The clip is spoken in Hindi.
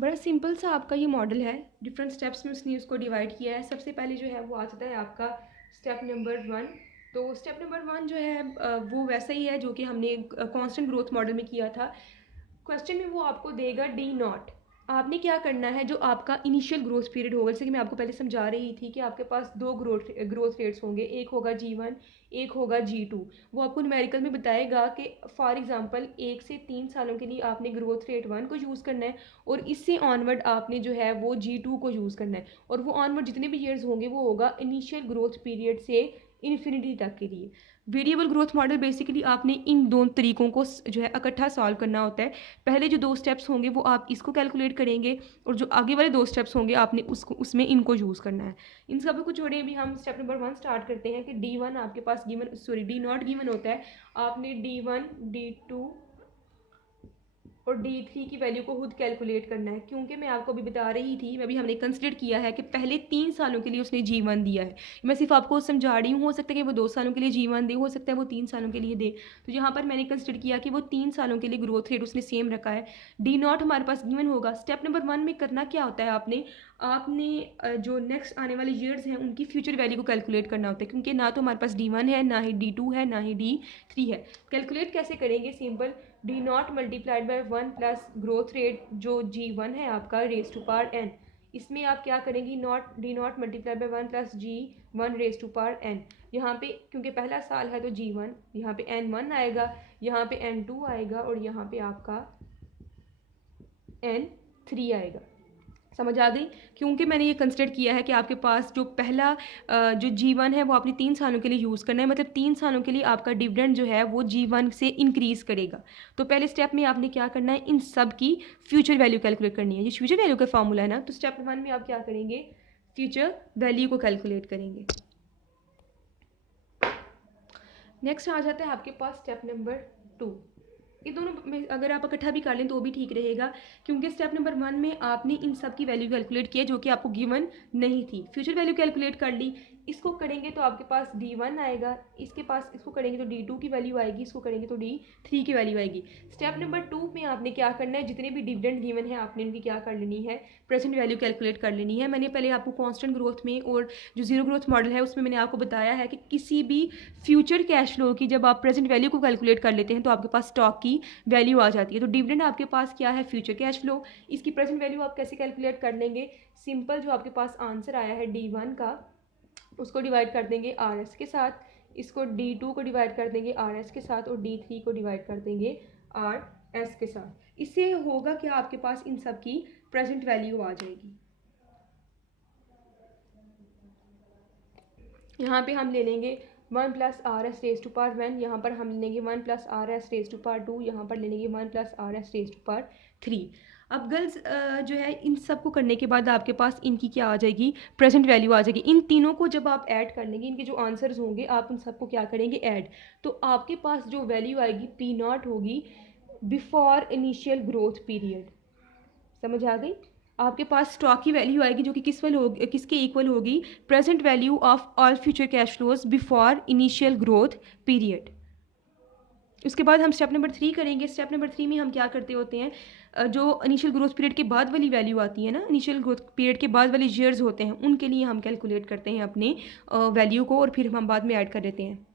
बड़ा सिंपल सा आपका ये मॉडल है, डिफरेंट स्टेप्स में उसने उसको डिवाइड किया है। सबसे पहले जो है वो आ जाता है आपका स्टेप नंबर 1। तो स्टेप नंबर 1 जो है वो वैसा ही है जो कि हमने कांस्टेंट ग्रोथ मॉडल में किया था। क्वेश्चन में वो आपको देगा डी नॉट। आपने क्या करना है, जो आपका इनिशियल ग्रोथ पीरियड होगा, जैसे कि मैं आपको पहले समझा रही थी कि आपके पास दो ग्रोथ रेट्स होंगे, एक होगा G1, एक होगा G2। वो आपको न्यूमेरिकल में बताएगा कि फॉर एग्जांपल 1 से 3 सालों के लिए आपने ग्रोथ रेट 1 को यूज़ करना है और इससे ऑनवर्ड आपने जो है वो G2 को यूज़ करना है, और वो ऑनवर्ड जितने भी ईयर्स होंगे वो होगा इनिशियल ग्रोथ पीरियड से इन्फिनिटी तक के लिए। वेरिएबल ग्रोथ मॉडल बेसिकली आपने इन दोनों तरीकों को जो है इकट्ठा सॉल्व करना होता है। पहले जो 2 स्टेप्स होंगे वो आप इसको कैलकुलेट करेंगे, और जो आगे वाले 2 स्टेप्स होंगे आपने उसमें इनको यूज़ करना है। इन सब को छोड़िए, अभी हम स्टेप नंबर 1 स्टार्ट करते हैं कि D1 आपके पास given, sorry D not given होता है। आपने D1, D2 और D3 की वैल्यू को खुद कैलकुलेट करना है, क्योंकि मैं आपको अभी बता रही थी, अभी हमने कंसिडर किया है कि पहले 3 सालों के लिए उसने G1 दिया है। मैं सिर्फ आपको समझा रही हूँ, हो सकता है कि वो 2 सालों के लिए G1 दे, हो सकता है वो 3 सालों के लिए दे। तो यहाँ पर मैंने कंसिडर किया कि वो 3 सालों के लिए ग्रोथ रेट उसने सेम रखा है। D नॉट हमारे पास गिवन होगा। स्टेप नंबर 1 में करना क्या होता है, आपने जो नेक्स्ट आने वाले ईयर्स हैं उनकी फ्यूचर वैल्यू को कैलकुलेट करना होता है, क्योंकि ना तो हमारे पास D1 है, ना ही D2 है, ना ही D3 है। कैलकुलेट कैसे करेंगे, simple, D not multiplied by 1 plus growth rate जो G1 है आपका रेज टू पावर n। इसमें आप क्या करेंगी, D not multiplied by 1 plus G1 raise to power n। यहाँ पे क्योंकि पहला साल है तो G1, यहाँ पे N1 आएगा, यहाँ पे N2 आएगा, और यहाँ पे आपका N3 आएगा। समझ आ गई? क्योंकि मैंने ये कंसिडर किया है कि आपके पास जो पहला जो G1 है वो आपने 3 सालों के लिए यूज़ करना है, मतलब 3 सालों के लिए आपका डिविडेंड जो है वो G1 से इंक्रीज़ करेगा। तो पहले स्टेप में आपने क्या करना है, इन सब की फ्यूचर वैल्यू कैलकुलेट करनी है। ये फ्यूचर वैल्यू का फॉर्मूला है ना, तो स्टेप 1 में आप क्या करेंगे, फ्यूचर वैल्यू को कैलकुलेट करेंगे। नेक्स्ट आ जाता है आपके पास स्टेप नंबर 2। ये दोनों में अगर आप इकट्ठा भी कर लें तो भी ठीक रहेगा, क्योंकि स्टेप नंबर 1 में आपने इन सब की वैल्यू कैलकुलेट किया जो कि आपको गिवन नहीं थी। फ्यूचर वैल्यू कैलकुलेट कर ली, इसको करेंगे तो आपके पास D1 आएगा, इसको करेंगे तो D2 की वैल्यू आएगी, इसको करेंगे तो D3 की वैल्यू आएगी। स्टेप नंबर 2 में आपने क्या करना है, जितने भी डिविडेंड गिवन है आपने इनकी क्या कर लेनी है, प्रेजेंट वैल्यू कैलकुलेट कर लेनी है। मैंने पहले आपको कॉन्स्टेंट ग्रोथ में और जो जीरो ग्रोथ मॉडल है उसमें मैंने आपको बताया है कि किसी भी फ्यूचर कैश फ्लो की जब आप प्रेजेंट वैल्यू को कैलकुलेट कर लेते हैं तो आपके पास स्टॉक की वैल्यू आ जाती है। तो डिविडेंड आपके पास क्या है, फ्यूचर कैश फ्लो। इसकी प्रेजेंट वैल्यू आप कैसे कैलकुलेट कर लेंगे, सिंपल, जो आपके पास आंसर आया है D1 का, उसको डिवाइड कर देंगे RS के साथ, इसको D2 को डिवाइड कर देंगे RS के साथ, और D3 को डिवाइड कर देंगे RS के साथ। इससे होगा कि आपके पास इन सब की प्रेजेंट वैल्यू आ जाएगी। यहाँ पे हम ले लेंगे 1 plus RS raise to power 1, यहाँ पर हम लेंगे 1 plus RS raise to power 2, यहाँ पर ले लेंगे 1 plus RS raise to power 3। अब गर्ल्स जो है इन सब को करने के बाद आपके पास इनकी क्या आ जाएगी, प्रेजेंट वैल्यू आ जाएगी। इन तीनों को जब आप ऐड कर लेंगे, इनके जो आंसर्स होंगे आप उन सबको क्या करेंगे, ऐड। तो आपके पास जो वैल्यू आएगी P नॉट होगी बिफोर इनिशियल ग्रोथ पीरियड। समझ आ गई? आपके पास स्टॉक की वैल्यू आएगी जो कि किसके इक्वल होगी, present value of all future cash flows before initial growth period. उसके बाद हम स्टेप नंबर 3 करेंगे। स्टेप नंबर 3 में हम क्या करते होते हैं, जो इनिशियल ग्रोथ पीरियड के बाद वाली वैल्यू आती है ना, इनिशियल ग्रोथ पीरियड के बाद वाले ईयर्स होते हैं उनके लिए हम कैलकुलेट करते हैं अपने वैल्यू को, और फिर हम बाद में ऐड कर देते हैं।